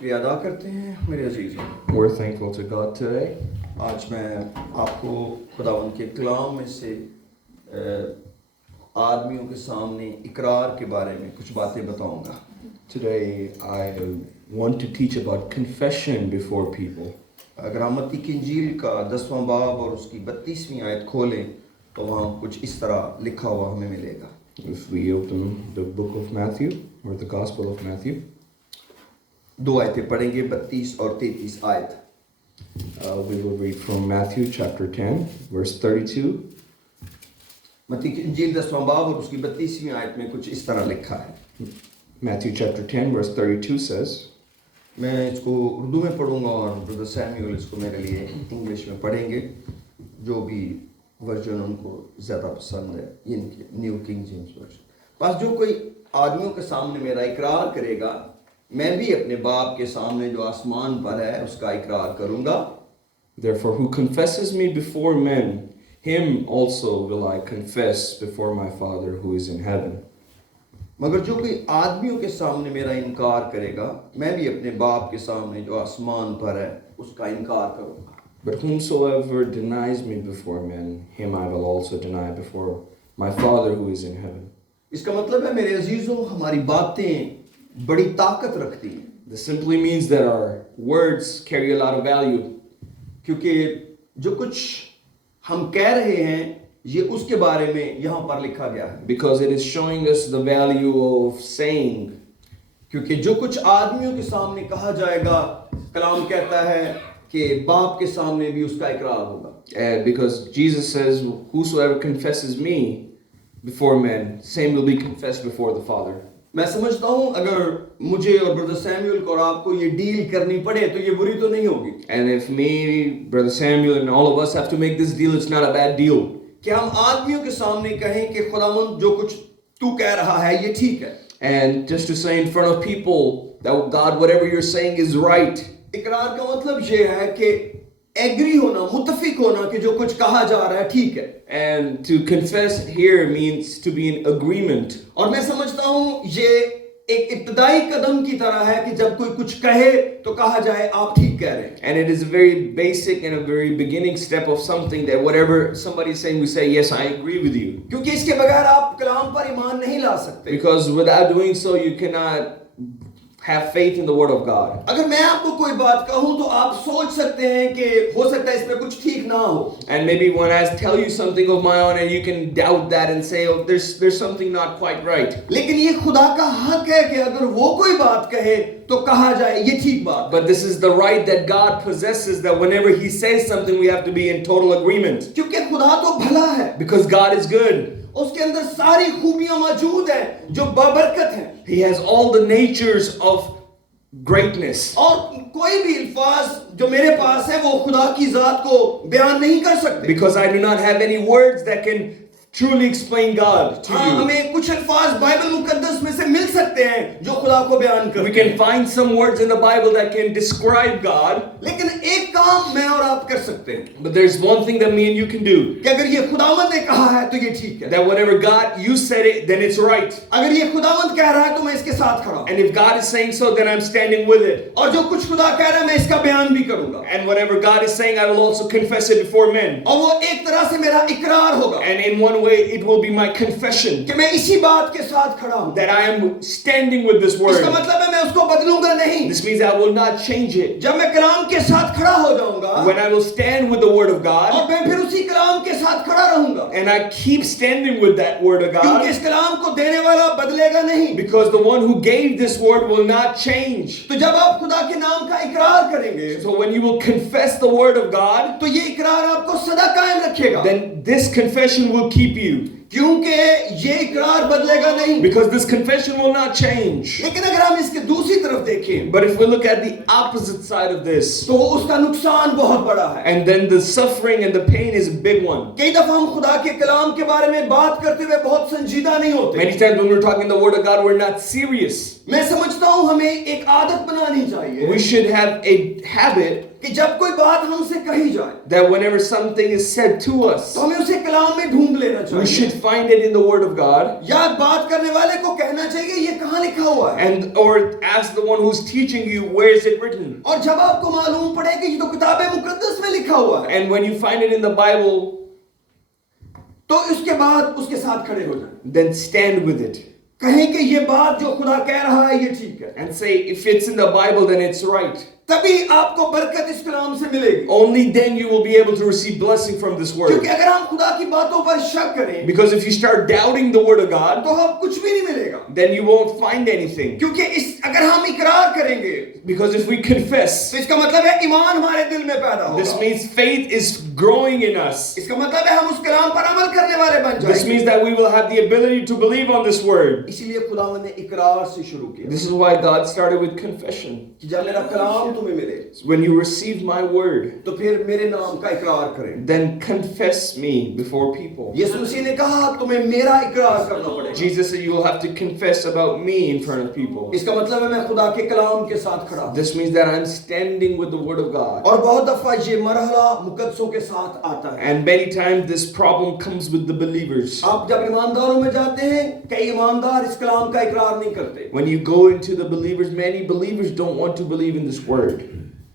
शुक्रिया अदा करते हैं मेरे अजीज़ों। We're thankful to God today. आज मैं आपको खुदावंद के कलाम में से आदमियों के सामने इकरार के बारे में कुछ बातें बताऊंगा। Today I want to teach about confession before people. अगर हम मत्ती की इंजील का 10वां बाब और उसकी 32वीं आयत खोलें तो वहाँ कुछ इस तरह लिखा हुआ हमें मिलेगा। If we open the book of Matthew or the Gospel of Matthew, दो आयतें पढ़ेंगे, 32 और 33 आयत। we will read from Matthew chapter 10, verse 32. मत्ती की इंजील 10वां बाब और उसकी 32वीं आयत में कुछ इस तरह लिखा है। Matthew chapter 10, verse 32 says, मैं इसको उर्दू में पढ़ूंगा और ब्रदर सैमुअल इसको मेरे लिए इंग्लिश में पढ़ेंगे, जो भी वर्जन उनको ज़्यादा पसंद है, इनके न्यू किंग जेम्स वर्जन। बस जो कोई आदमियों के सामने मेरा इकरार करेगा, मैं भी अपने बाप के सामने जो आसमान पर है उसका इकरार करूंगा। Therefore, who confesses me before men, him also will I confess before my Father who is in heaven. मगर जो कोई आदमियों के सामने मेरा इनकार करेगा, मैं भी अपने बाप के सामने जो आसमान पर है उसका इनकार करूंगा। But whomsoever denies me before men, him I will also deny before my Father who is in heaven. इसका मतलब है मेरे अजीजों, हमारी बातें बड़ी ताकत रखती हैं। This simply means that our words carry a lot of value. क्योंकि जो कुछ हम कह रहे हैं ये उसके बारे में यहाँ पर लिखा गया है। Because it is showing us the value of saying. क्योंकि जो कुछ आदमियों के सामने कहा जाएगा, कलाम कहता है कि बाप के सामने भी उसका इकरार होगा। Because Jesus says, whosoever confesses me before men, same will be confessed before the Father. मैं समझता हूँ अगर मुझे और ब्रदर सैमुअल को और आपको ये डील करनी पड़े तो ये बुरी तो नहीं होगी। And if me, Brother Samuel, and all of us have to make this deal, it's not a bad deal. कि हम आदमियों के सामने कहें कि खुदावंद जो कुछ तू कह रहा है ये ठीक है। And just to say in front of people that God, whatever you're saying is right. इकरार का मतलब ये है कि एग्री होना, मुत्तफिक होना कि जो कुछ कहा जा रहा है ठीक है। And to confess here means to be in agreement. और मैं समझता हूँ ये एक इब्तदाई कदम की तरह है कि जब कोई कुछ कहे तो कहा जाए आप ठीक कह रहे हैं। And it is a very basic and a very beginning step of something that whatever somebody is saying, we say, yes, I agree with you. क्योंकि इसके बगैर आप कलाम पर ईमान नहीं ला सकते। Because without doing so, you cannot have faith in the word of God. अगर मैं आपको कोई बात कहूँ तो आप सोच सकते हैं कि हो सकता है इसमें कुछ ठीक ना हो। And maybe when I tell you something of my own and you can doubt that and say, oh, there's something not quite right. लेकिन ये खुदा का हक है कि अगर वो कोई बात कहे तो कहा जाए ये ठीक बात। But this is the right that God possesses, that whenever he says something, we have to be in total agreement. क्योंकि खुदा तो भला है। Because God is good. उसके अंदर सारी खूबियां मौजूद हैं जो बाबरकत हैं। He has all the natures of greatness. और कोई भी अल्फाज जो मेरे पास है वो खुदा की जात को बयान नहीं कर सकते। Because I do not have any words that can truly explain God to you. हमें कुछ अल्फाज बाइबल मुकद्दस में से मिल सकते हैं जो खुदा को बयान करते हैं। We can find some words in the Bible that can describe God. लेकिन एक काम मैं और आप कर सकते हैं। But there's one thing that me and you can do. कि अगर ये खुदावंद ने कहा है तो ये ठीक है। That whatever God, you said it, then it's right. अगर ये खुदावंद कह रहा है तो मैं इसके साथ खड़ा हूँ। And if God is saying so, then I'm standing with it. और जो कुछ खुदा कह रहा है मैं इसका बयान भी करूँगा। And whatever God is saying, I will also confess it before men. और वो एक तरह से मेरा इकरार होगा। And in one way, it will be my confession कि मैं इसी बात के साथ खड़ा हूँ। that I am standing with this word. इसका मतलब है मैं उसको बदलूंगा नहीं। This means I will not change it. जब मैं कलाम के साथ खड़ा हो जाऊंगा When I will stand with the word of और God, मैं फिर उसी कलाम के साथ खड़ा रहूंगा। and I keep standing with that word of क्योंकि God, इस कलाम को देने वाला बदलेगा नहीं। because the one who gave this word will not change. तो जब आप खुदा के नाम का इकरार करेंगे So when you will confess the word of God, तो ये इकरार आपको सदा कायम रखेगा। then this confession will keep you. क्योंकि ये इकरार बदलेगा नहीं। Because this confession will not change. लेकिन अगर हम इसके दूसरी तरफ देखें But if we look at the opposite side of this, तो उसका नुकसान बहुत बड़ा है। and then the suffering and the pain is a big one. कई दफा हम खुदा के कलाम के बारे में बात करते हुए बहुत संजीदा नहीं होते। Many times when we're talking the word of God, we're not serious. मैं समझता हूँ हमें एक आदत बनानी चाहिए We should have a habit कि जब कोई बात हमसे कही जाए that whenever something is said to us, तो हमें उसे कलाम में ढूंढ लेना we चाहिए should find it in the Word of God, या बात करने वाले को कहना चाहिए ये कहाँ लिखा हुआ है and or ask the one who's teaching you, where is it written? और जब आपको मालूम पड़े कि ये तो किताब मुकद्दस में लिखा हुआ है And when you find it in the Bible, तो उसके बाद उसके साथ खड़े हो जाएं then stand with it कहें कि ये बात जो खुदा कह रहा है ये ठीक है and say, if it's in the Bible, then it's right. तभी आपको बरकत इस कलाम से मिलेगी Only then you will be able to receive blessing from this क्योंकि word. अगर हम खुदा की बातों पर शक करें Because if you start doubting the Word of God, तो हम कुछ भी नहीं मिलेगा then you won't find anything. क्योंकि इस अगर हम इकरार करेंगे Because if we confess, तो इसका मतलब है ईमान हमारे दिल में पैदा this होगा means faith is growing in us. इसका मतलब है हम उस कलाम पर अमल करने वाले बन This जाएंगे means that we will have the ability to believe on this word. इसीलिए खुदावंद ने इकरार से शुरू किया This is why God started with confession. कि जब मेरा कलाम तुम्हें मिले When you receive my word, तो फिर मेरे नाम का इकरार करें then confess me before people. यीशु मसीह ने कहा तुम्हें मेरा इकरार करना पड़ेगा Jesus said you will have to confess about me in front of people. इसका मतलब है मैं खुदा के कलाम के साथ खड़ा हूं This means that I'm standing with the word of God. और बहुत दफा ये मरहला मुकद्दसों के साथ आता है And many times this problem comes with the believers. आप जब ईमानदारों में जाते हैं कई ईमानदार इस कलाम का इकरार नहीं करते When you go into the believers, many believers don't want to believe in this word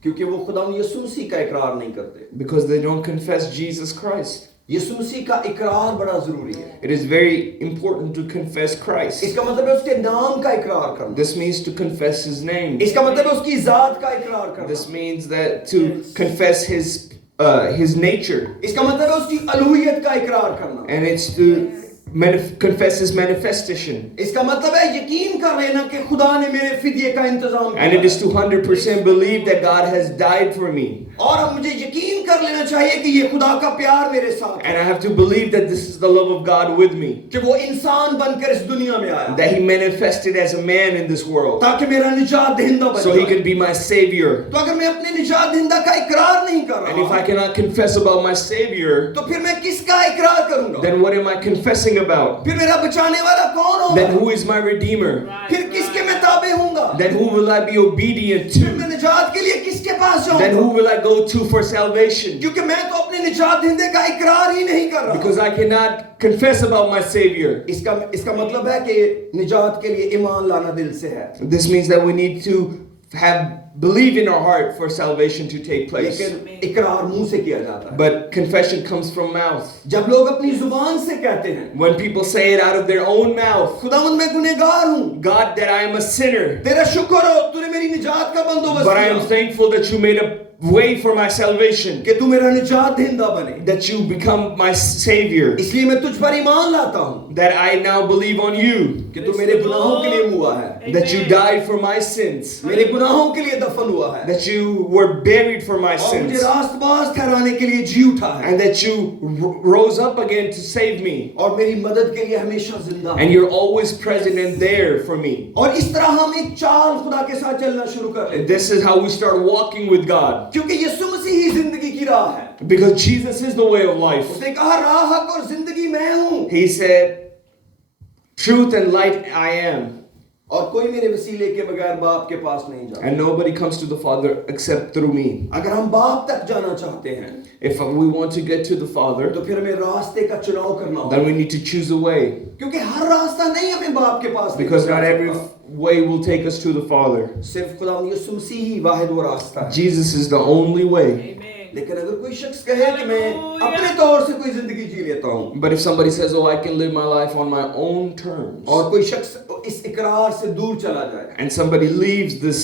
क्योंकि वो खुदावंद यीशु मसीह का इकरार नहीं करते because they don't confess Jesus Christ. यीशु मसीह का इकरार बड़ा जरूरी है It is very important to confess Christ. इसका मतलब है उसके नाम का इकरार करना This means to confess his name. इसका मतलब है उसकी जात का इकरार करना This means that to confess his nature, इसका मतलब है उसकी अलूहियत का इकरार करना and it's to confess his manifestation, इसका मतलब है यकीन कर लेना कि खुदा ने मेरे फिदिये का इंतजाम and किया it is to 100% believe that God has died for me, और अब मुझे यकीन कर लेना चाहिए कि ये खुदा का प्यार मेरे साथ है and I have to believe that this is the love of God with me, कि वो इंसान बनकर इस दुनिया में आया that he manifested as a man in this world ताकि मेरा निजात दहिंदा बन so he जाए can be my savior. तो अगर मैं अपने निजात दहिंदा का इकरार नहीं कर And if I रहा cannot confess about my savior, तो फिर मैं किसका इकरार करूंगा then what am I confessing about? फिर मेरा बचाने वाला कौन Then होगा who is my redeemer? फिर किसके मैं ताबे हूंगा Then who will I be obedient फिर to? मैं निजात के लिए किसके पास Then जाऊंगा who will I go to for salvation? क्योंकि मैं तो अपने निजात दहिंदे का इकरार ही नहीं कर रहा Because I cannot confess about my Savior. इसका मतलब है कि निजात के लिए ईमान लाना दिल से है This means that we need to believe in our heart for salvation to take place. लेकिन इकरार मुंह से किया जाता है But confession comes from mouth. जब लोग अपनी जुबान से कहते हैं When people say it out of their own mouth, खुदावंद मैं गुनहगार हूँ God, that I am a sinner, तेरा शुक्र हो तूने मेरी निजात का बंदोबस्त but I am किया thankful that you made a way for my salvation, कि तू मेरा निजात दहिंदा बने that you become my Savior, इसलिए मैं तुझ पर ईमान लाता हूँ that I now believe on you, कि तू मेरे गुनाहों के लिए हुआ है that you died for my sins, मेरे गुनाहों के लिए दफन हुआ है that you were buried for my और मुझे sins, रास्तबाज ठहराने के लिए जी उठा है and that you rose up again to save me, और मेरी मदद के लिए हमेशा जिंदा है and you're always present and there for me. और इस तरह हम एक चाल खुदा के साथ चलना शुरू कर लेते And this is how we start walking with God, क्योंकि यीशु मसीह ही जिंदगी की राह है because Jesus is the way of life. उसने कहा राह हक और जिंदगी मैं हूँ He said, truth and light I am, और कोई मेरे वसीले के बगैर बाप के पास नहीं जाता and nobody comes to the Father except through me. अगर हम बाप तक जाना चाहते हैं If we want to get to the Father, तो फिर हमें रास्ते का चुनाव करना होगा then we need to choose a way, क्योंकि हर रास्ता नहीं हमें बाप के पास because लेकर not जा every सकता। way will take us to the Father. सिर्फ खुदा यीशु मसीह ही वाहिद वो रास्ता है Jesus is the only way. लेकिन अगर कोई शख्स कहे कि मैं अपने तौर से कोई जिंदगी जी लेता हूँ But if somebody says, oh, I can live my life on my own terms, और कोई शख्स इस इकरार से दूर चला जाए and somebody leaves this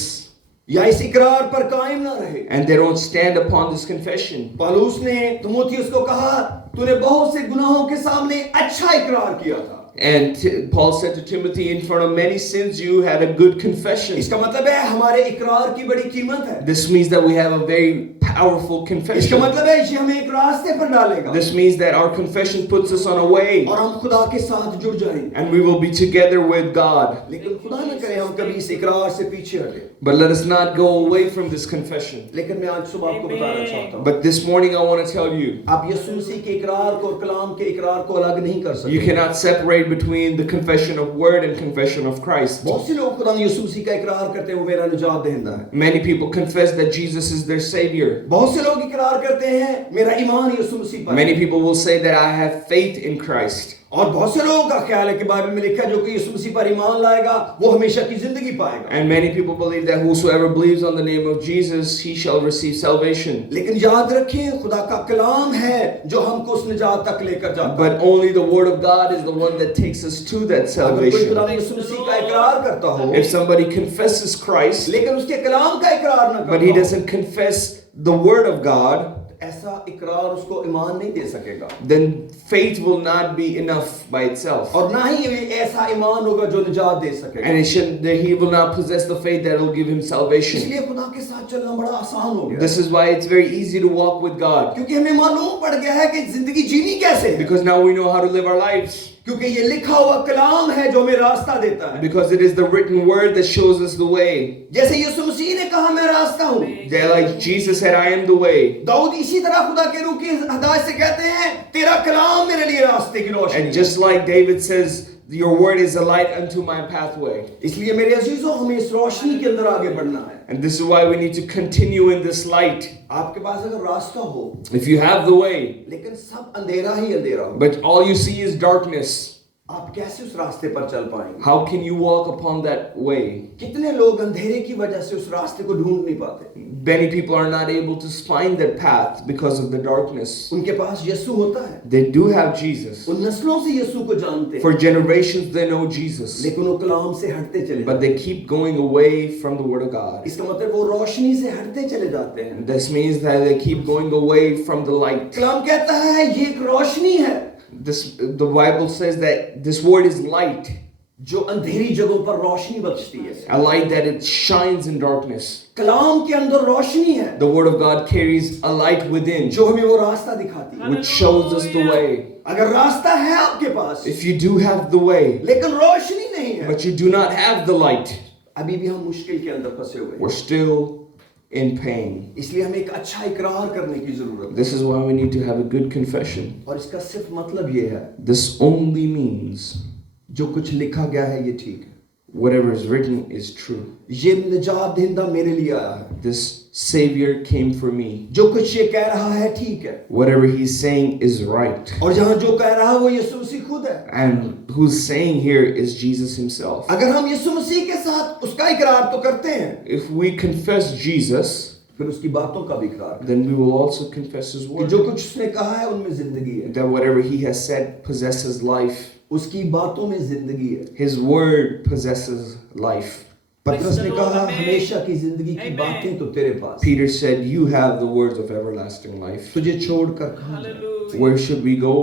या इस इकरार पर कायम ना रहे and they don't stand upon this confession, पौलुस ने तीमुथियुस को कहा तूने बहुत से गुनाहों के सामने अच्छा इकरार किया था and Paul said to Timothy, in front of many sins you had a good confession. इसका मतलब है हमारे इकरार की बड़ी कीमत है This means that we have a very powerful इसका confession. मतलब है ये हमें एक रास्ते पर डालेगा This means that our confession puts us on a way, और हम खुदा के साथ जुड़ जाएंगे and we will be together with God. लेकिन खुदा न करे हम कभी इस इकरार से पीछे हटे But let us not go away from this confession. लेकिन मैं आज सुबह आपको बताना चाहता हूँ, But this morning I want to tell you, आप यीशु मसीह के इकरार को और कलाम के इकरार को अलग नहीं कर you सकते। cannot separate between the confession of word and confession of Christ. बहुत से लोग खुदा यीशु मसीह का इकरार करते हैं वो मेरा निजात देंदा है। Many people confess that Jesus is their Savior. बहुत से लोग इकरार करते हैं मेरा ईमान यीशु मसीह पर है। Many people will say that I have faith in Christ. और बहुत से लोगों का ख्याल है कि बाइबल में लिखा है जो कि यीशु मसीह पर ईमान लाएगा वो हमेशा की जिंदगी पाएगा। And many people believe that whosoever believes on the name of Jesus, he shall receive salvation. लेकिन याद रखें खुदा का कलाम है जो हमको उस निजात तक लेकर जाता है। But only the word of God is the one that takes us to that अगर कोई खुदा salvation. यीशु मसीह का इकरार करता हो If somebody confesses Christ, लेकिन उसके कलाम का इकरार न but he करता हो, doesn't confess the word of God, ऐसा इकरार उसको ईमान नहीं दे सकेगा then faith will not be enough by itself. और ना ही ऐसा ईमान होगा जो निजात दे सकेगा। And he will not possess the faith that will give him salvation. इसलिए खुदा के साथ चलना बड़ा आसान हो गया This is why it's very easy to walk with God. क्योंकि हमें मालूम पड़ गया है कि जिंदगी जीनी कैसे है, Because now we know how to live our lives. क्योंकि ये लिखा हुआ कलाम है जो हमें रास्ता देता है। Because it is the written word that shows us the way. जैसे यीशु मसीह ने कहा मैं रास्ता हूँ, Like Jesus said, I am the way. Dawood इसी तरह खुदा के रूह की हदायत से कहते हैं तेरा कलाम मेरे लिए रास्ते की रोशनी। And just like David says, your word is a light unto my pathway. इसलिए मेरे अजीजों हमें इस रोशनी के अंदर आगे बढ़ना है। And this is why we need to continue in this light. आपके पास अगर रास्ता हो If you have the way, लेकिन सब अंधेरा ही अंधेरा हो, but all you see is darkness, आप कैसे उस रास्ते पर चल पाएंगे? how can you walk upon that way? कितने लोग अंधेरे की वजह से उस रास्ते को ढूंढ नहीं पाते। Many people are not able to find that path because of the darkness. उनके पास यीशु होता है, They do have Jesus. उन नस्लों से यीशु को जानते हैं, For generations they know Jesus. लेकिन वो कलाम से हटते चले But जाते they keep going away from the word of हैं। God. इसका मतलब वो रोशनी से हटते चले जाते हैं। This means that they keep going away from the light. कलाम कहता है ये एक रोशनी है The Bible says that this word is light, जो अंधेरी जगहों पर रोशनी बख्शती है। a light that it shines in darkness. कलाम के अंदर रोशनी है The word of God carries a light within, जो हमें वो रास्ता दिखाती है। which shows us the way. अगर रास्ता है आपके पास If you do have the way, लेकिन रोशनी नहीं है, but you do not have the light, अभी भी हम मुश्किल के अंदर फंसे हुए हैं। we're still in pain. इसलिए हमें एक अच्छा इकरार करने की जरूरत है। This is why we need to have a good confession. और इसका सिर्फ मतलब ये है This only means जो कुछ लिखा गया है ये ठीक है, whatever is written is true. ये निजात देंदा मेरे लिए आया है, This Savior came for me. जो कुछ ये कह रहा है ठीक है, Whatever he's saying is right. और जहाँ जो कह रहा है वो यीशु मसीह खुद है। And who's saying here is Jesus himself. अगर हम यीशु मसीह के साथ उसका इकरार तो करते हैं, If we confess Jesus, फिर उसकी बातों का भी इकरार करें then we will also confess his कि word. जो कुछ उसने कहा है उनमें जिंदगी है, That whatever he has said possesses life. उसकी बातों में जिंदगी है। His word possesses life. पतरस ने कहा हमेशा की जिंदगी की बातें तो तेरे पास, Peter said, you have the words of everlasting life. तुझे छोड़कर कहाँ जाएं? Hallelujah. Where should we go?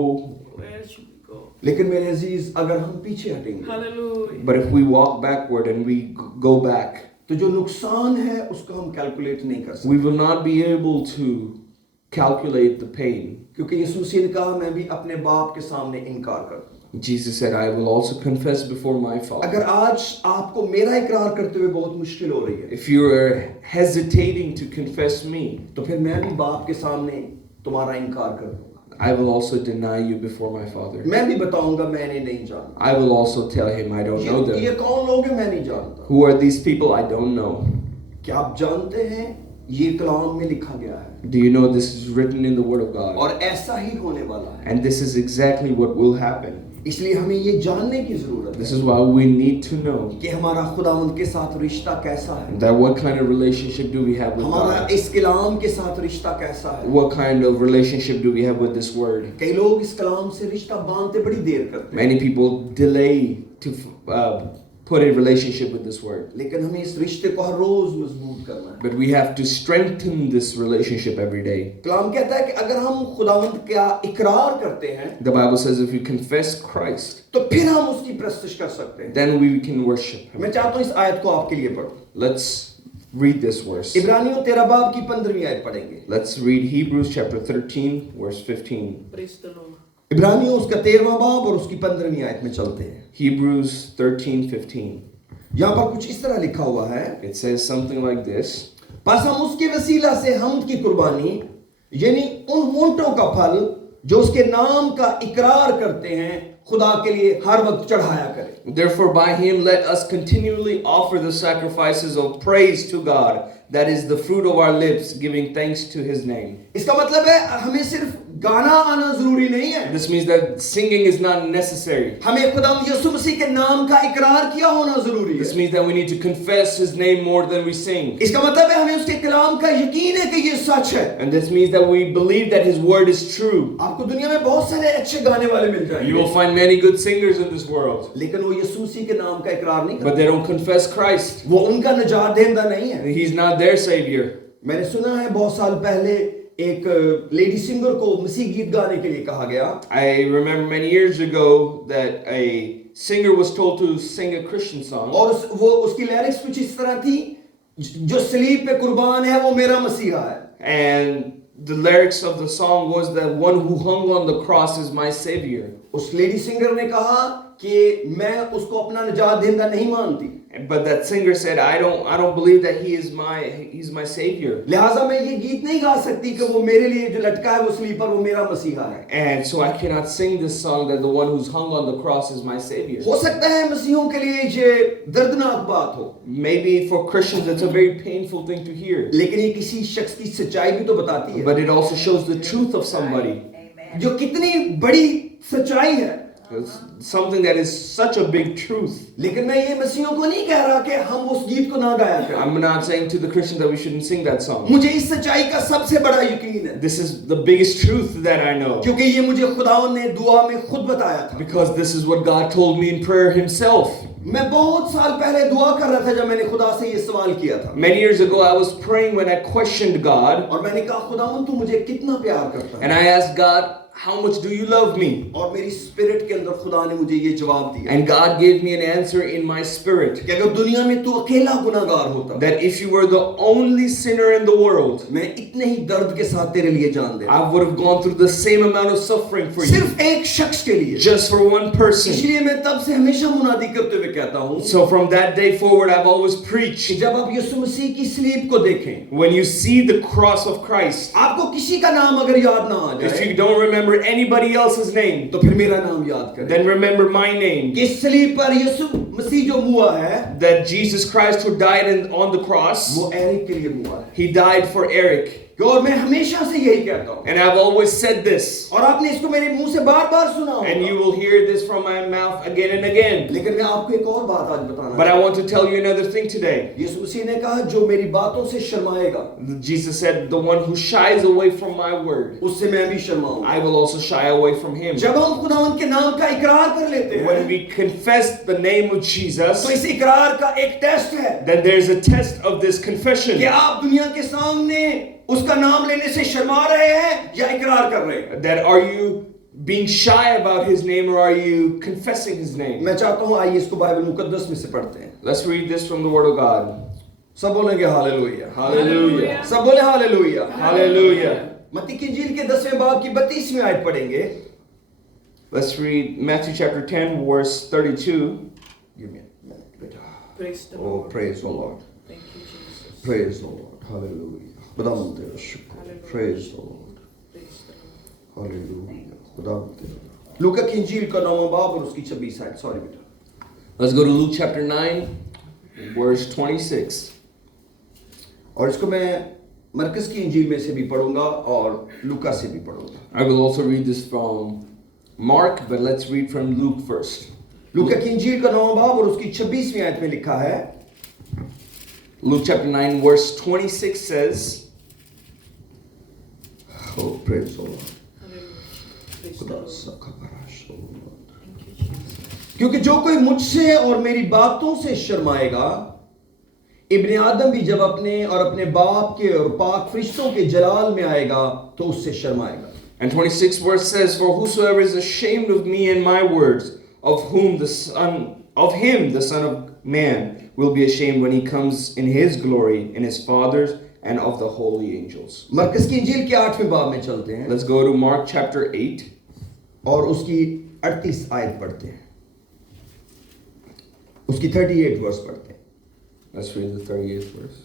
Where should we go? लेकिन मेरे अजीज अगर हम पीछे हटेंगे Hallelujah. But if we walk backward and we go back, तो जो नुकसान है उसको हम कैलकुलेट नहीं कर सकते, we will not be able to calculate the pain. क्योंकि यीशु मसीह ने कहा मैं भी अपने बाप के सामने इनकार कर दूंगा। Jesus said, I will also confess before my अगर Father. आज आपको मेरा इकरार करते हुए बहुत मुश्किल हो रही है, If you are hesitating to confess me, तो फिर मैं भी बाप के सामने तुम्हारा इनकार कर दूंगा। I will also deny you before my Father. मैं भी बताऊंगा मैंने नहीं जाना। I will also tell him I don't know ये them. कौन लोग हैं मैं नहीं जानता। Who are these people? I don't know. क्या आप जानते हैं ये कलाम में लिखा गया है Do you know this is written in the Word of God? और ऐसा ही होने वाला है। And this is exactly what will happen. इसलिए हमें ये जानने की जरूरत This है is why we need to know कि हमारा खुदावंद के साथ रिश्ता कैसा है, that what kind of relationship do we have with हमारा God? इस कलाम के साथ रिश्ता कैसा है। What kind of relationship do we have with this Word? कई लोग इस कलाम से रिश्ता बांधते बड़ी देर करते हैं, Many people delay to put a relationship with this Word. लेकिन हमें इस रिश्ते को हर रोज मजबूत करना है। But we have to strengthen this relationship every day. कलाम कहता है कि अगर हम खुदावंद का इकरार करते हैं The Bible says if we confess Christ, तो फिर हम उसकी प्रस्तुत कर सकते हैं। then we can worship Him. मैं चाहता हूँ इस आयत को आपके लिए पढ़ूं। Let's read this verse. इब्रानियों 13 बाब की 15वीं आयत पढ़ेंगे। Let's read Hebrews chapter 13, verse 15. Praise the Lord. इब्रानियों उसका 13वां बाब और उसकी 15वीं आयत में चलते हैं। Hebrews 13:15. यहाँ पर कुछ इस तरह लिखा हुआ है, It says something like this. बस हम उसके वसीला से हमद की कुर्बानी यानी उन ऊंटों का फल जो उसके नाम का इकरार करते हैं खुदा के लिए हर वक्त चढ़ाया करें। Therefore, by him let us continually offer the sacrifices of praise to God, that is the fruit of our lips, giving thanks to his name. इसका मतलब है हमें सिर्फ गाना आना जरूरी नहीं है, This means that singing is not necessary. हमें खुदा यीशु मसीह के नाम का इकरार किया होना जरूरी This है। means that we need to confess his name more than we sing. इसका मतलब है हमें उसके कलाम का यकीन है कि ये सच है। And this means that we believe that his word is true. आपको दुनिया में बहुत सारे अच्छे गाने वाले मिल You will जाएंगे, find many good singers in this world, लेकिन वो यीशु मसीह के नाम का इकरार नहीं but करते, they don't confess Christ. वो उनका निजात देंदा नहीं है। He's not their savior. मैंने सुना है बहुत साल पहले एक लेडी सिंगर को मसीह गीत गाने के लिए कहा गया, I remember many years ago that a singer was told to sing a Christian song. और वो उसकी लिरिक्स कुछ इस तरह थी, जो सलीब पे कुर्बान है वो मेरा मसीहा है। And the lyrics of the song was that one who hung on the cross is my savior. उस लेडी सिंगर ने कहा कि मैं उसको अपना निजात देंदा नहीं मानती, But that singer said, I don't believe that he's my savior. लिहाजा मैं ये गीत नहीं गा सकती कि वो मेरे लिए जो लटका है वो सलीब पर वो मेरा मसीहा है। And so I cannot sing this song that the one who's hung on the cross is my savior. हो सकता है मसीहों के लिए ये दर्दनाक बात हो, Maybe for Christians it's a very painful thing to hear. लेकिन ये किसी शख्स की सच्चाई भी तो बताती है, But it also shows the truth of somebody. जो कितनी बड़ी सच्चाई है। It's something that is such a big truth. लेकिन मैं ये मसीहों को नहीं कह रहा कि हम उस गीत को ना गाया करें। I'm not saying to the Christians that we shouldn't sing that song. मुझे इस सच्चाई का सबसे बड़ा यकीन है, This is the biggest truth that I know. क्योंकि ये मुझे खुदावंद ने दुआ में खुद बताया था। Because this is what God told me in prayer himself. मैं बहुत साल पहले दुआ कर रहा था जब मैंने खुदा से ये सवाल किया था, Many years ago I was praying when I questioned God और मैंने कहा खुदावंद तू मुझे कितना प्यार करता and है, I asked God, how much do you love me? और मेरी स्पिरिट के अंदर खुदा ने मुझे ये जवाब दिया And God gave me an answer in my spirit कि अगर दुनिया में तू अकेला गुनाहगार होता that if you were the only sinner in the world, मैं इतने ही दर्द के साथ तेरे लिए जान देता, I would have gone through the same amount of suffering for you. सिर्फ एक शख्स के लिए। Just for one person. इसलिए मैं तब से हमेशा मुनादी करते हुए कहता हूँ So from that day forward I've always कि preached, जब आप यीशु मसीह की सलीब को देखें, when you see the cross of Christ, आपको किसी का नाम अगर याद ना आ if जाए you don't remember anybody else's name, तो फिर मेरा नाम याद करें then remember my name. कि सलीब पर यीशु मसीह जो मुआ है That Jesus Christ who died on the cross, वो एरिक के लिए मुआ है। he died for Eric. और मैं हमेशा से यही कहता हूँ, And I've always said this, और आपने इसको मेरे मुंह से बार बार सुना and you होगा, will hear this from my mouth again and again. लेकिन मैं आपको एक और बात आज बताना But I चाहता want to tell you another thing today. हूँ। यीशु मसीह ने कहा जो मेरी बातों से शर्माएगा Jesus said, the one who shies away from my word, उससे मैं भी शर्माऊंगा। I will also shy away from him. जब हम खुदावंद के नाम का इकरार कर लेते When हैं we confess the name of Jesus, तो इस इकरार का एक टेस्ट है then there's a test of this confession. कि आप दुनिया के सामने उसका नाम लेने से शर्मा रहे हैं या इकरार कर रहे हैं। That are you being shy about his name or are you confessing his name? मैं चाहता हूँ आइए इसको बाइबल मुकद्दस में से पढ़ते हैं। Let's read this from the word of God. सब बोलेंगे हालेलुया, Hallelujah. सब बोले हालेलुया। Hallelujah. मत्ती की इंजील के 10वें बाब की 32वीं आयत पढ़ेंगे। Let's read Matthew chapter 10 verse 32. Give me a minute, बेटा। Praise the Oh, Lord. praise the Lord. Thank you, Jesus. Praise the Lord. Hallelujah. खुदावंद तेरा शुक्र। Hallelujah. Praise the Lord. Praise the Lord. Hallelujah. खुदावंद तेरा। लूका की इंजील का 9वां बाब और उसकी 26 आयत। सॉरी बेटा। Let's go to Luke chapter 9 verse 26. और इसको मैं मरकज की इंजील में से भी पढ़ूंगा और लूका से भी पढ़ूंगा। I will also read this from Mark, but let's read from Luke first. लूका की इंजील का 9वां बाब और उसकी 26वीं आयत में लिखा है, Luke chapter 9 verse 26 says, Oh, praise the Lord. Hallelujah. Praise the खुदा Lord. सा खबराश हो। Thank you, Jesus. क्योंकि जो कोई मुझसे और मेरी बातों से शर्माएगा, इब्ने आदम भी जब अपने और अपने बाप के और पाक फरिश्तों के जलाल में आएगा तो उससे शर्माएगा। and 26 verse says, for whosoever is ashamed of me and my words, of him the Son of Man will be ashamed when he comes in his glory, in his Father's and of the holy angels. मरकज की इंजील के 8वें बाब में चलते हैं Let's go to Mark chapter 8. और उसकी 38 आयत पढ़ते हैं। उसकी 38 वर्स पढ़ते हैं। Let's read the 38th verse.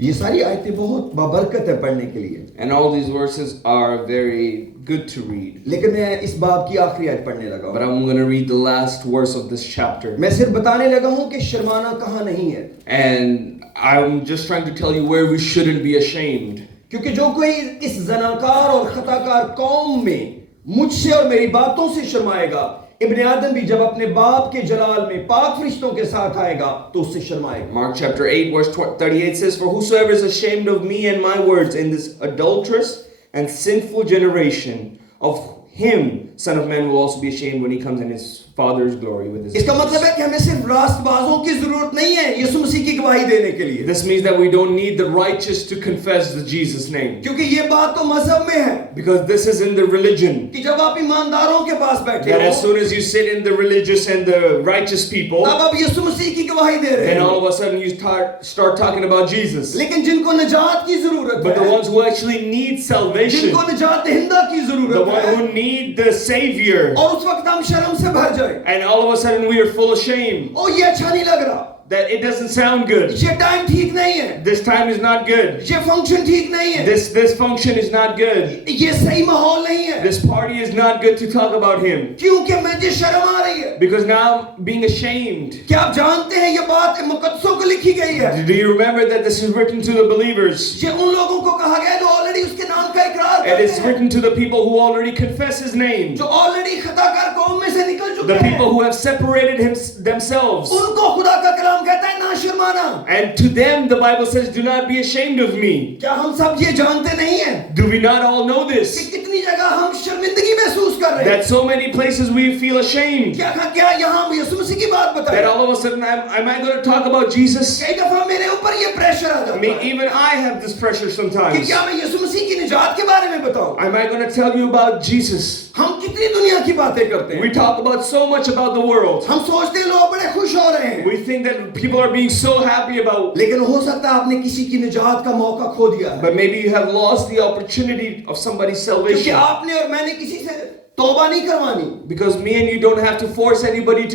ये सारी आयतें बहुत बाबरकत है पढ़ने के लिए, And all these verses are very good to read. लेकिन मैं इस बाब की आखिरी आयत पढ़ने लगा But हूँ। I'm going to read the last verse of this chapter. मैं सिर्फ बताने लगा हूँ कि शर्माना कहाँ नहीं है, And I'm just trying to tell you where we shouldn't be ashamed. क्योंकि जो कोई इस जनाकार और खताकार कौम में मुझसे और मेरी बातों से शर्माएगा, इब्ने आदम भी जब अपने बाप के जलाल में पाक फरिश्तों के साथ आएगा तो उससे शर्माएगा। Mark chapter 8 verse 38 says, "For whosoever is ashamed of me and my words in this adulterous and sinful generation, of him Son of Man will also be ashamed when he comes in his Father's glory with his इसका angels." मतलब है कि हमें सिर्फ रास्तबाजों की जरूरत नहीं है यीशु मसीह की गवाही देने के लिए, This means that we don't need the righteous to confess the Jesus name. क्योंकि ये बात तो मजहब में है Because this is in the religion. कि जब आप ईमानदारों के पास बैठे That as हो soon as you sit in the religious and the righteous people, तब आप यीशु मसीह की गवाही दे रहे then हैं। all of a sudden you start talking about Jesus. लेकिन जिनको निजात की जरूरत But the है, ones who actually need salvation, जिनको निजात दहिंदा की the जरूरत one है, who need the Savior, और उस वक्त हम शर्म से भर जाए, and all of a sudden we are full of shame. ओ ये अच्छा नहीं लग रहा, That it doesn't sound good. ये टाइम ठीक नहीं है, This time is not good. ये फंक्शन ठीक नहीं है, This function is not good. ये सही माहौल नहीं है, This party is not good to talk about him. क्योंकि मुझे शर्म आ रही है। Because now I'm being ashamed. क्या आप जानते हैं ये बात मुकद्दसों को लिखी गई है? Do you remember that this is written to the believers? ये उन लोगों को कहा गया है जो ऑलरेडी उसके नाम का इकरार And करते it's हैं, written to the people who already confess his name. जो ऑलरेडी खताकार कौम में से निकल चुके The हैं। people who have separated themselves. उनको खुदा का कलाम कहता है ना शर्माना। And to them the Bible says, do not be ashamed of me. क्या हम सब ये जानते नहीं हैं Do we not all know कि this? कितनी जगह हम शर्मिंदगी महसूस कर रहे हैं? That so many places we feel ashamed. क्या यहाँ यीशु मसीह की बात That बताए? all of a sudden, am I going to talk about Jesus? कई दफा मेरे ऊपर ये प्रेशर आ जाता है Even I have this pressure कि sometimes. क्या मैं यीशु मसीह की निजात के बारे में बताऊं? Am I going to tell you about Jesus? हम कितनी दुनिया की बातें करते We हैं, talk about so much about the world. हम सोचते हैं लोग बड़े खुश हो रहे हैं, We think that people are being so happy about, लेकिन हो सकता है आपने किसी की निजात का मौका खो दिया है, but maybe you have lost the opportunity of somebody's क्योंकि salvation. आपने और मैंने किसी से तौबा नहीं करवानी। Because me and you don't have to force anybody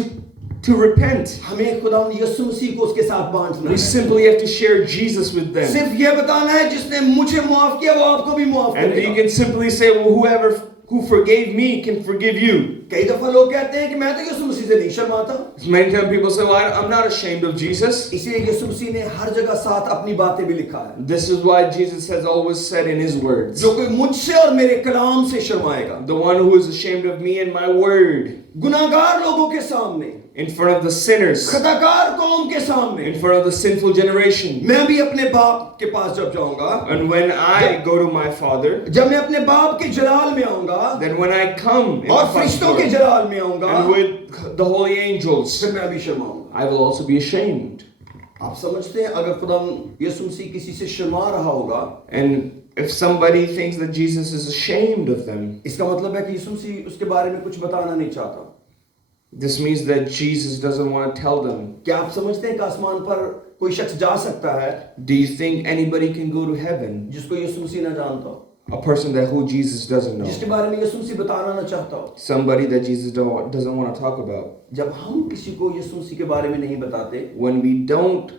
to repent. हमें खुदा यीशु मसीह को उसके साथ बांटना We है, simply have to share Jesus with them. सिर्फ ये बताना है जिसने मुझे माफ किया वो आपको भी माफ And you करेगा। can simply say, well, whoever who forgave me can forgive you. कई दफा लोग कहते हैं कि मैं तो यीशु मसीह से नहीं शर्माता, Many times people say, well, I'm not ashamed of Jesus. इसलिए यीशु मसीह ने हर जगह साथ अपनी बातें भी लिखा है। This is why Jesus has always said in his words, जो कोई मुझसे और मेरे कलाम से शर्माएगा, the one who is ashamed of me and my word, गुनाहगार लोगों के सामने, in front of the sinners, खताकार कौम के सामने, in front of the sinful generation. मैं भी अपने बाप के पास जब जाऊंगा, And when I go to my Father, जब मैं अपने बाप के जलाल में आऊंगा then when I come in और my Father's फरिश्तों के glory, जलाल में आऊंगा, and with the holy angels, फिर मैं भी शर्माऊंगा। I will also be ashamed. आप समझते हैं अगर खुदा यीशु मसीह किसी से शर्मा रहा होगा, And if somebody thinks that Jesus is ashamed of them, इसका मतलब है कि यीशु मसीह उसके बारे में कुछ बताना नहीं चाहता। this means that Jesus doesn't want to tell them. क्या आप समझते हैं कि आसमान पर कोई शख्स जा सकता है Do you think anybody can go to heaven? जिसको यीशु मसीह ना जानता हो, A person that who Jesus doesn't know. जिसके बारे में यीशु मसीह बताना ना चाहता हो? Somebody that Jesus doesn't want to talk about. जब हम किसी को यीशु मसीह के बारे में नहीं बताते, When we don't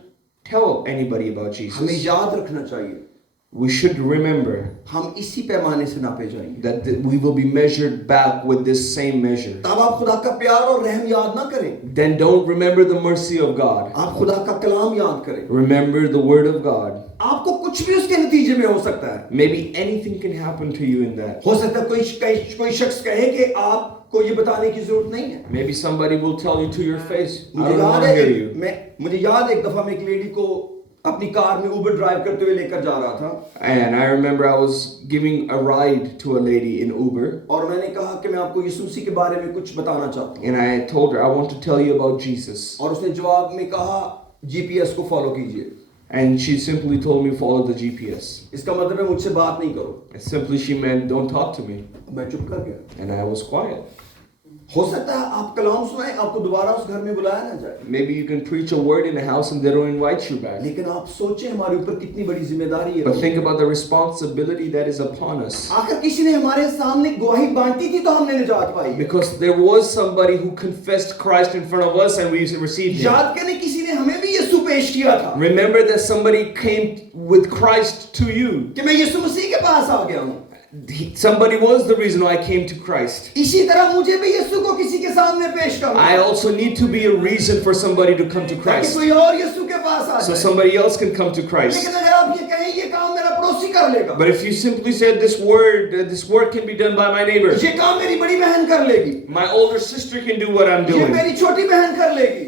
tell anybody about हमें Jesus, याद रखना चाहिए we should remember हम इसी पैमाने से नापे जाएंगे। that we will be measured back with this same measure. तब आप खुदा का प्यार और रहम याद ना करें, Then don't remember the mercy of God. आप खुदा का कलाम याद करें। Remember the word of God. आपको कुछ भी उसके नतीजे में हो सकता है। Maybe anything can happen to you in that. हो सकता है कोई शख्स कहे कि आपको ये बताने की जरूरत नहीं है। Maybe somebody will tell you to your face, I मुझे don't want याद to hear है you. मुझे याद है एक दफा मैं एक लेडी को अपनी कार में उबर ड्राइव करते हुए लेकर जा रहा था, And I remember I was giving a ride to a lady in Uber, और मैंने कहा कि मैं आपको यीशु मसीह के बारे में कुछ बताना चाहता हूँ, and I told her, I want to tell you about Jesus. और उसने जवाब में कहा जीपीएस को फॉलो कीजिए। And she simply told me, follow the GPS. इसका मतलब है मुझसे बात नहीं करो। And simply she meant, don't talk to me. मैं चुप कर गया। And I was quiet. हो सकता है आप कलाम सुनाएं, आपको दोबारा उस घर में बुलाया ना जाए, Maybe you can preach a word in a house and they don't invite you back. लेकिन आप सोचें हमारे ऊपर कितनी बड़ी जिम्मेदारी है। But think about the responsibility that is upon us. आखिर किसी ने हमारे सामने गवाही बांटी थी तो हमने निजात पाई। Because there was somebody who confessed Christ in front of us and we received him. याद करें किसी ने हमें भी यीशु पेश किया था Remember that somebody came with Christ to you. कि मैं यीशु मसीह के पास आ गया हूँ। Somebody was the reason why I came to Christ. इसी तरह मुझे भी यीशु को किसी के सामने पेश करना। I also need to be a reason for somebody to come to ताकि Christ. कोई और यीशु के पास आ So जाए। somebody else can come to Christ. लेकिन अगर आप ये कहें ये काम मेरा पड़ोसी कर लेगा, But if you simply said this work can be done by my neighbor. ये काम मेरी बड़ी बहन कर लेगी, My older sister can do what I'm ये doing. मेरी छोटी बहन कर लेगी,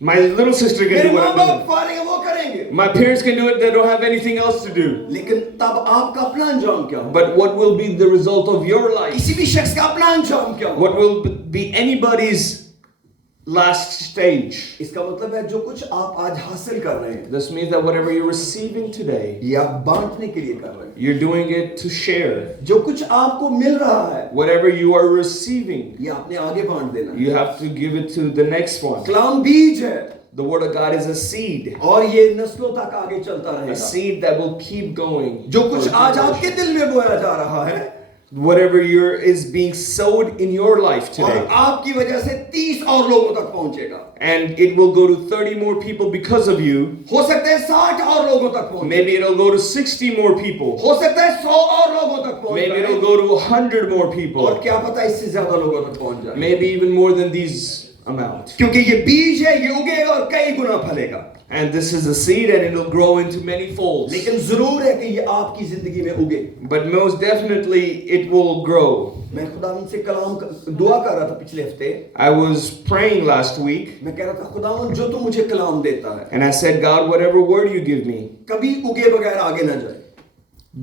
My little sister can मेरे do माँ what बाप I'm doing. फारिग है वो करेंगे। My parents can do it, they don't have anything else to do. लेकिन तब आपका अपना अंजाम क्या हो? But what will be the result of your life? किसी भी शख्स का अपना अंजाम क्या हो? What will be anybody's last stage? इसका मतलब है जो कुछ आप आज हासिल कर रहे हैं, This means that whatever you're receiving today, ये आप बांटने के लिए कर रहे हैं। you're doing it to share. जो कुछ आपको मिल रहा है, Whatever you are receiving, ये आपने आगे बांट देना है। you have to give it to the next one. कलाम बीज है The word of God is a seed. और ये नस्लों तक आगे चलता A रहेगा। seed that will keep going. जो कुछ आज आपके दिल में बोया जा रहा है Whatever is being sowed in your life और today. आपकी वजह से 30 और लोगों तक पहुंचेगा। And it will go to 30 more people because of you. हो सकता है 60 और लोगों तक पहुंचे, Maybe it'll go to 60 more people. हो सकता है 100 और लोगों तक पहुंच Maybe it'll जाए, go to 100 more और people. क्या पता इससे ज्यादा लोगों तक पहुंच जाए। Maybe even more than these amount. क्योंकि ये बीज है, ये उगेगा और कई गुना फलेगा। And this is a seed and it'll grow into many folds. लेकिन जरूर है कि ये आपकी जिंदगी में उगे। But most definitely it will grow. मैं खुदावंद से दुआ कर रहा था पिछले हफ्ते। I was praying last week मैं कह रहा था खुदावंद जो तू मुझे कलाम देता है, and I said, God, whatever word you give me, कभी उगे बगैर आगे ना जाए।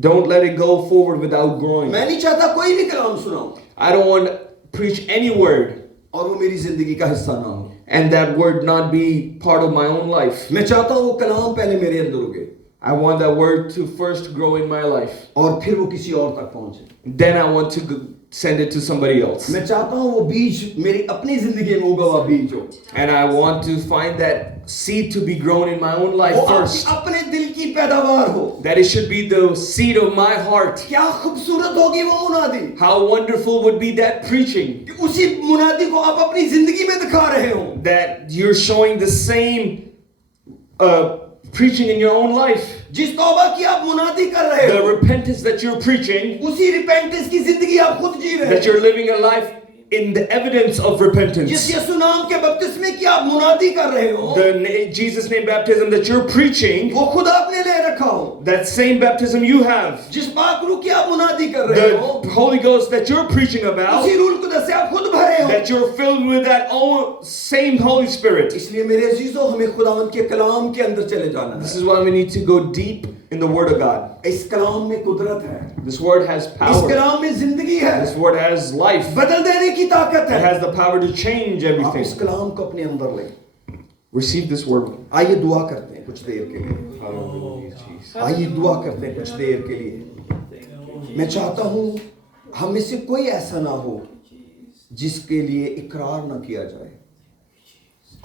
don't let it go forward without growing. मैं नहीं चाहता कोई भी कलाम सुनाऊं I don't want to preach any word और वो मेरी जिंदगी का हिस्सा ना हो। and that word not be part of my own life. मैं चाहता हूँ वो कलाम पहले मेरे अंदर उगे I want that word to first grow in my life. और फिर वो किसी और तक पहुंचे। Then I want to send it to somebody else. मैं चाहता हूँ वो बीज मेरी अपनी जिंदगी में उगा हुआ बीज हो, And I want to find that seed to be grown in my own life वो आपकी first. अपने दिल की पैदावार हो। That it should be the seed of my heart. क्या खूबसूरत होगी वो मुनादी How wonderful would be that preaching, कि उसी मुनादी को आप अपनी जिंदगी में दिखा रहे हो। that you're showing the same preaching in your own life. जिस तौबा की आप मुनादी कर रहे The हो, repentance that you're preaching, उसी रिपेंटेंस की जिंदगी आप खुद जी रहे that हो। you're living a life in the evidence of जिस repentance. यीशु नाम के बपतिस्मे की आप मुनादी कर रहे हो, Jesus name baptism that you're preaching, वो खुद आपने ले रखा हो। that same baptism you have, जिस पाक रूह की आप मुनादी कर रहे हो, the Holy Ghost that you're preaching about, उसी रूह कुदस से आप खुद भरे हो। that you're filled with that same Holy Spirit. इसलिए मेरे अजीजों, हमें खुदावंद के कलाम के अंदर चले जाना This है। is why we need to go deep in the Word of God. इस कलाम में कुदरत है, This Word has इस power. कलाम में जिंदगी है, This Word has life. बदल देने की ताकत It है। has the power to change आप everything. इस कलाम को अपने अंदर लें। Receive this Word. आइए दुआ करते हैं कुछ देर के लिए। आइए दुआ करते हैं कुछ देर के लिए। मैं चाहता हूँ हम में से कोई ऐसा ना हो जिसके लिए इकरार ना किया जाए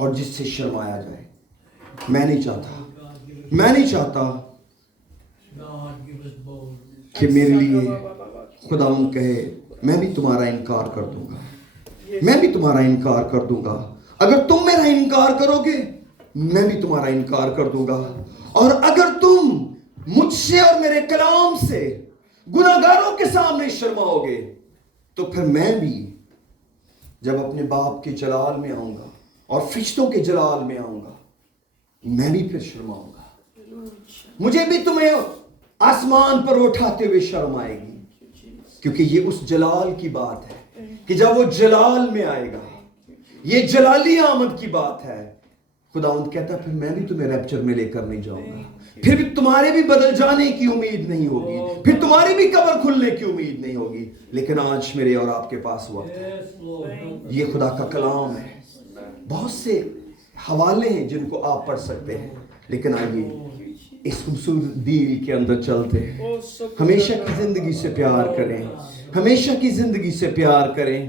और जिससे शर्माया जाए। मैं नहीं चाहता कि मेरे लिए खुदावंद कहे मैं भी तुम्हारा इनकार कर दूंगा, मैं भी तुम्हारा इनकार कर दूंगा। अगर तुम मेरा इनकार करोगे मैं भी तुम्हारा इनकार कर दूंगा, और अगर तुम मुझसे और मेरे कलाम से गुनाहगारों के सामने शर्माओगे तो फिर मैं भी जब अपने बाप के जलाल में आऊंगा और फरिश्तों के जलाल में आऊंगा, मैं भी फिर शर्माऊंगा। मुझे भी तुम्हें आसमान पर उठाते हुए शर्म आएगी, क्योंकि ये उस जलाल की बात है कि जब वो जलाल में आएगा, ये जलाली आमद की बात है। खुदावंद कहता फिर मैं भी तुम्हें रैप्चर में लेकर नहीं जाऊंगा, फिर भी तुम्हारे भी बदल जाने की उम्मीद नहीं होगी, फिर तुम्हारी भी कब्र खुलने की उम्मीद नहीं होगी। लेकिन आज मेरे और आपके पास वक्त है, ये खुदा का कलाम है। बहुत से हवाले हैं जिनको आप पढ़ सकते हैं, लेकिन आइए इस खूबसूरत दिल के अंदर चलते हैं। हमेशा की जिंदगी से प्यार करें, हमेशा की जिंदगी से प्यार करें।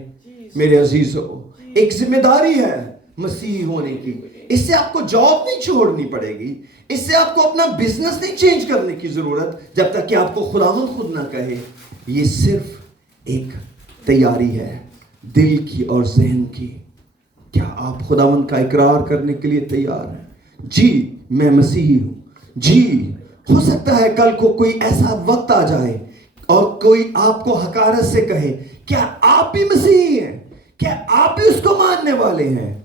मेरे अजीजों, एक जिम्मेदारी है मसीह होने की। इससे आपको जॉब नहीं छोड़नी पड़ेगी, इससे आपको अपना बिजनेस नहीं चेंज करने की जरूरत, जब तक कि आपको खुदावंद खुद ना कहे। ये सिर्फ एक तैयारी है दिल की और जहन की। क्या आप खुदावंद का इकरार करने के लिए तैयार हैं? जी मैं मसीही हूं। जी हो सकता है कल को कोई ऐसा वक्त आ जाए और कोई आपको हकारत से कहे, क्या आप भी मसीही हैं? क्या आप भी उसको मानने वाले हैं?